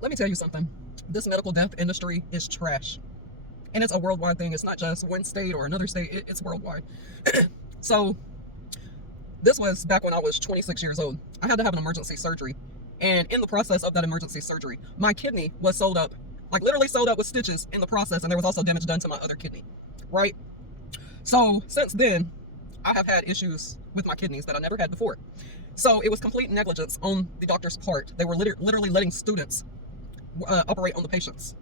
Let me tell you something. This medical death industry is trash. And it's a worldwide thing. It's not just one state or another state, it's worldwide. So, this was back when I was 26 years old. I had to have an emergency surgery. And in the process of that emergency surgery, my kidney was sewed up, like literally sewed up with stitches in the process. And there was also damage done to my other kidney, right? So, since then, I have had issues with my kidneys that I never had before. So, it was complete negligence on the doctor's part. They were literally letting students operate on the patients.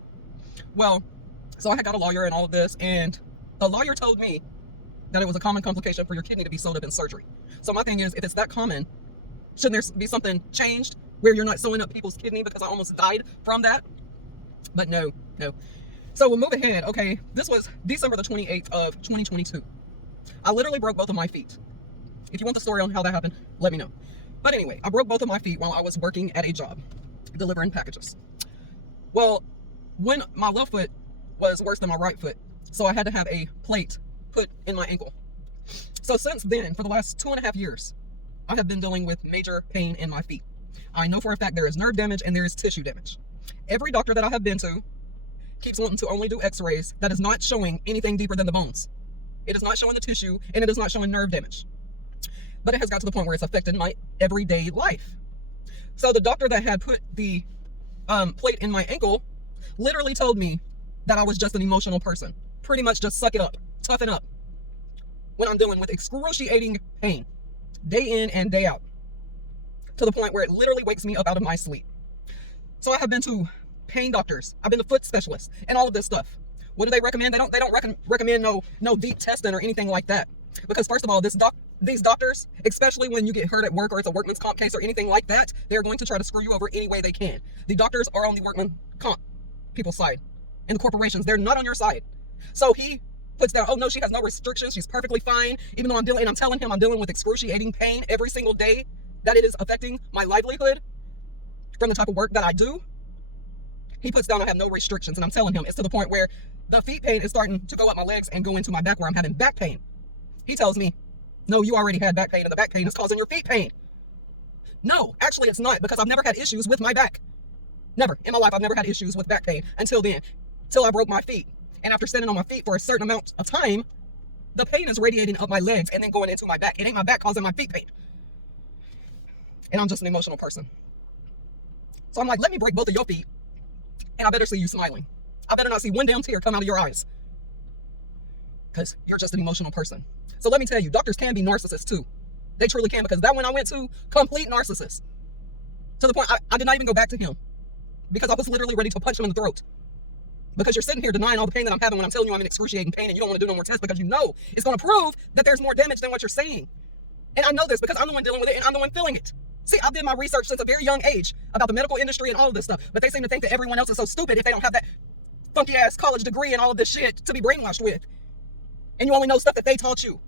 Well, so I had got a lawyer and all of this, and the lawyer told me that it was a common complication for your kidney to be sewed up in surgery. So my thing is, if it's that common, shouldn't there be something changed where you're not sewing up people's kidney, because I almost died from that? But no. So we'll move ahead. Okay, this was December the 28th of 2022. I literally broke both of my feet. If you want the story on how that happened, let me know. But anyway, I broke both of my feet while I was working at a job, delivering packages. Well, when my left foot was worse than my right foot, so I had to have a plate put in my ankle. So since then, for the last 2.5 years, I have been dealing with major pain in my feet. I know for a fact there is nerve damage and there is tissue damage. Every doctor that I have been to keeps wanting to only do x-rays that is not showing anything deeper than the bones. It is not showing the tissue, and it is not showing nerve damage. But it has got to the point where it's affected my everyday life. So the doctor that had put the plate in my ankle literally told me that I was just an emotional person. Pretty much just suck it up, toughen up, when I'm dealing with excruciating pain, day in and day out, to the point where it literally wakes me up out of my sleep. So I have been to pain doctors, I've been to foot specialists, and all of this stuff. What do they recommend? They don't recommend no deep testing or anything like that. Because first of all, these doctors, especially when you get hurt at work or it's a workman's comp case or anything like that, they're going to try to screw you over any way they can. The doctors are on the workman comp people's side, and the corporations, they're not on your side. So he puts down, oh no, she has no restrictions, she's perfectly fine, even though I'm telling him I'm dealing with excruciating pain every single day, that it is affecting my livelihood from the type of work that I do. He puts down I have no restrictions, and I'm telling him it's to the point where the feet pain is starting to go up my legs and go into my back where I'm having back pain. He tells me, no, you already had back pain, and the back pain is causing your feet pain. No, actually it's not, because I've never had issues with my back. Never. In my life, I've never had issues with back pain until then, till I broke my feet. And after standing on my feet for a certain amount of time, the pain is radiating up my legs and then going into my back. It ain't my back causing my feet pain. And I'm just an emotional person. So I'm like, let me break both of your feet, and I better see you smiling. I better not see one damn tear come out of your eyes, because you're just an emotional person. So let me tell you, doctors can be narcissists too. They truly can, because that one I went to, complete narcissist. To the point, I did not even go back to him, because I was literally ready to punch him in the throat. Because you're sitting here denying all the pain that I'm having when I'm telling you I'm in excruciating pain, and you don't want to do no more tests because you know it's going to prove that there's more damage than what you're saying. And I know this because I'm the one dealing with it, and I'm the one feeling it. See, I did my research since a very young age about the medical industry and all of this stuff, but they seem to think that everyone else is so stupid if they don't have that funky ass college degree and all of this shit to be brainwashed with. And you only know stuff that they taught you.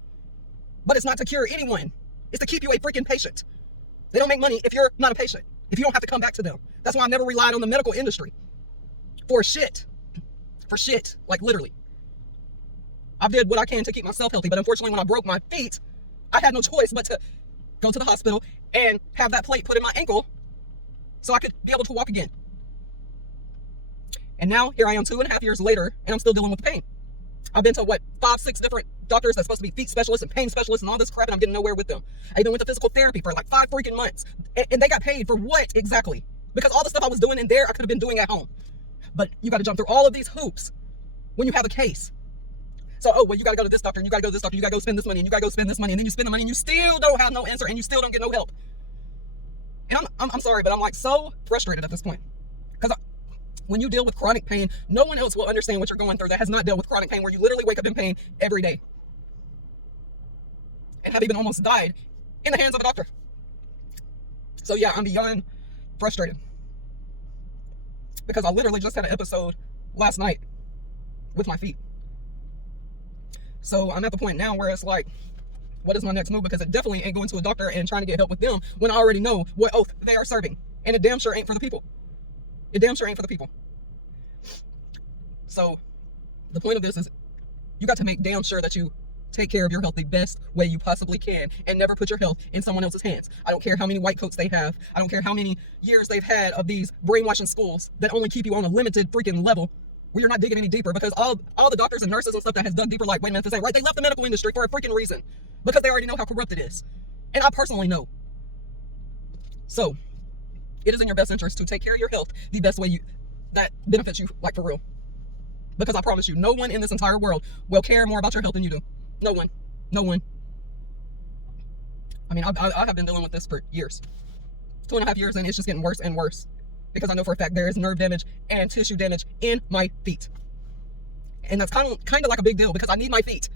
But it's not to cure anyone. It's to keep you a freaking patient. They don't make money if you're not a patient, if you don't have to come back to them. That's why I've never relied on the medical industry for shit. For shit, like literally. I did what I can to keep myself healthy, but unfortunately when I broke my feet, I had no choice but to go to the hospital and have that plate put in my ankle so I could be able to walk again. And now here I am 2.5 years later, and I'm still dealing with the pain. I've been to 5, 6 different doctors that's supposed to be feet specialists and pain specialists and all this crap, and I'm getting nowhere with them. I even went to physical therapy for like 5 freaking months, and they got paid for what exactly? Because all the stuff I was doing in there, I could have been doing at home. But you got to jump through all of these hoops when you have a case. So, oh, well, you got to go to this doctor, and you got to go to this doctor, you got to go spend this money, and you got to go spend this money, and then you spend the money, and you still don't have no answer, and you still don't get no help. And I'm sorry, but I'm like so frustrated at this point. Because when you deal with chronic pain, no one else will understand what you're going through that has not dealt with chronic pain, where you literally wake up in pain every day. And have even almost died in the hands of a doctor. So yeah, I'm beyond frustrated. Because I literally just had an episode last night with my feet. So I'm at the point now where it's like, what is my next move? Because it definitely ain't going to a doctor and trying to get help with them when I already know what oath they are serving. And it damn sure ain't for the people. It damn sure ain't for the people. So the point of this is you got to make damn sure that you Take care of your health the best way you possibly can and never put your health in someone else's hands. I don't care how many white coats they have. I don't care how many years they've had of these brainwashing schools that only keep you on a limited freaking level where you're not digging any deeper, because all the doctors and nurses and stuff that has dug deeper, like, wait a minute, this ain't right. They left the medical industry for a freaking reason, because they already know how corrupt it is. And I personally know. So it is in your best interest to take care of your health the best way that benefits you, like, for real. Because I promise you, no one in this entire world will care more about your health than you do. No one. No one. I mean, I have been dealing with this for years. 2.5 years, and it's just getting worse and worse. Because I know for a fact there is nerve damage and tissue damage in my feet. And that's kind of like a big deal, because I need my feet.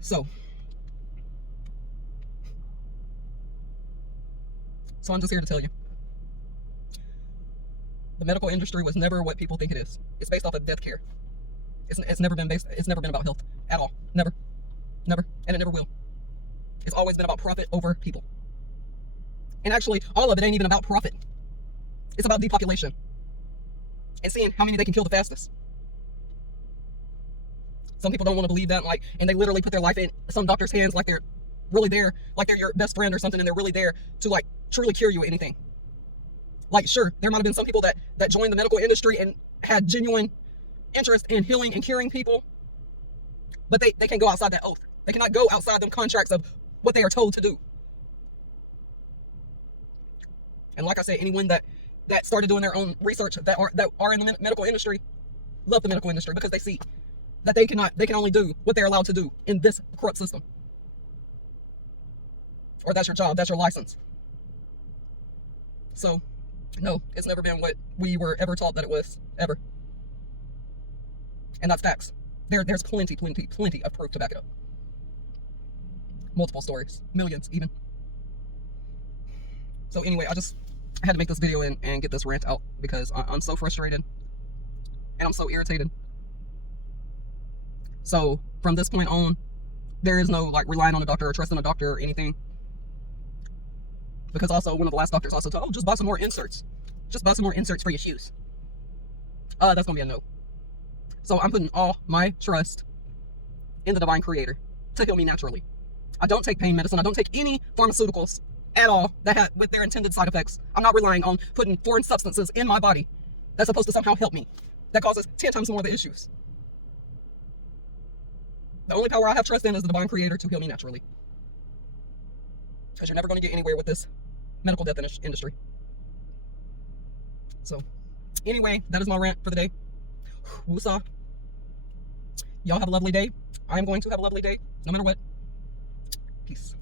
So I'm just here to tell you. The medical industry was never what people think it is. It's based off of death care. It's never been about health at all. Never. And it never will. It's always been about profit over people. And actually, all of it ain't even about profit. It's about depopulation. And seeing how many they can kill the fastest. Some people don't want to believe that, and they literally put their life in some doctor's hands like they're really there, like they're your best friend or something, and they're really there to, truly cure you of anything. Sure, there might have been some people that joined the medical industry and had genuine interest in healing and curing people, but they can't go outside that oath. They cannot go outside them contracts of what they are told to do. And like I said, anyone that started doing their own research that are in the medical industry love the medical industry, because they see that they can only do what they're allowed to do in this corrupt system. Or that's your job, that's your license. So no, it's never been what we were ever taught that it was, ever. And that's facts. There's plenty of proof to back it up. Multiple stories, millions even. So anyway, I had to make this video and get this rant out, because I'm so frustrated and I'm so irritated. So from this point on, there is no relying on a doctor or trusting a doctor or anything. Because also, one of the last doctors also told, just buy some more inserts. Just buy some more inserts for your shoes. That's gonna be a no. So I'm putting all my trust in the divine creator to heal me naturally. I don't take pain medicine. I don't take any pharmaceuticals at all that have with their intended side effects. I'm not relying on putting foreign substances in my body that's supposed to somehow help me. That causes 10 times more of the issues. The only power I have trust in is the divine creator to heal me naturally. Because you're never going to get anywhere with this medical death industry. So anyway, that is my rant for the day. Woosah. Y'all have a lovely day. I'm going to have a lovely day, no matter what. Peace.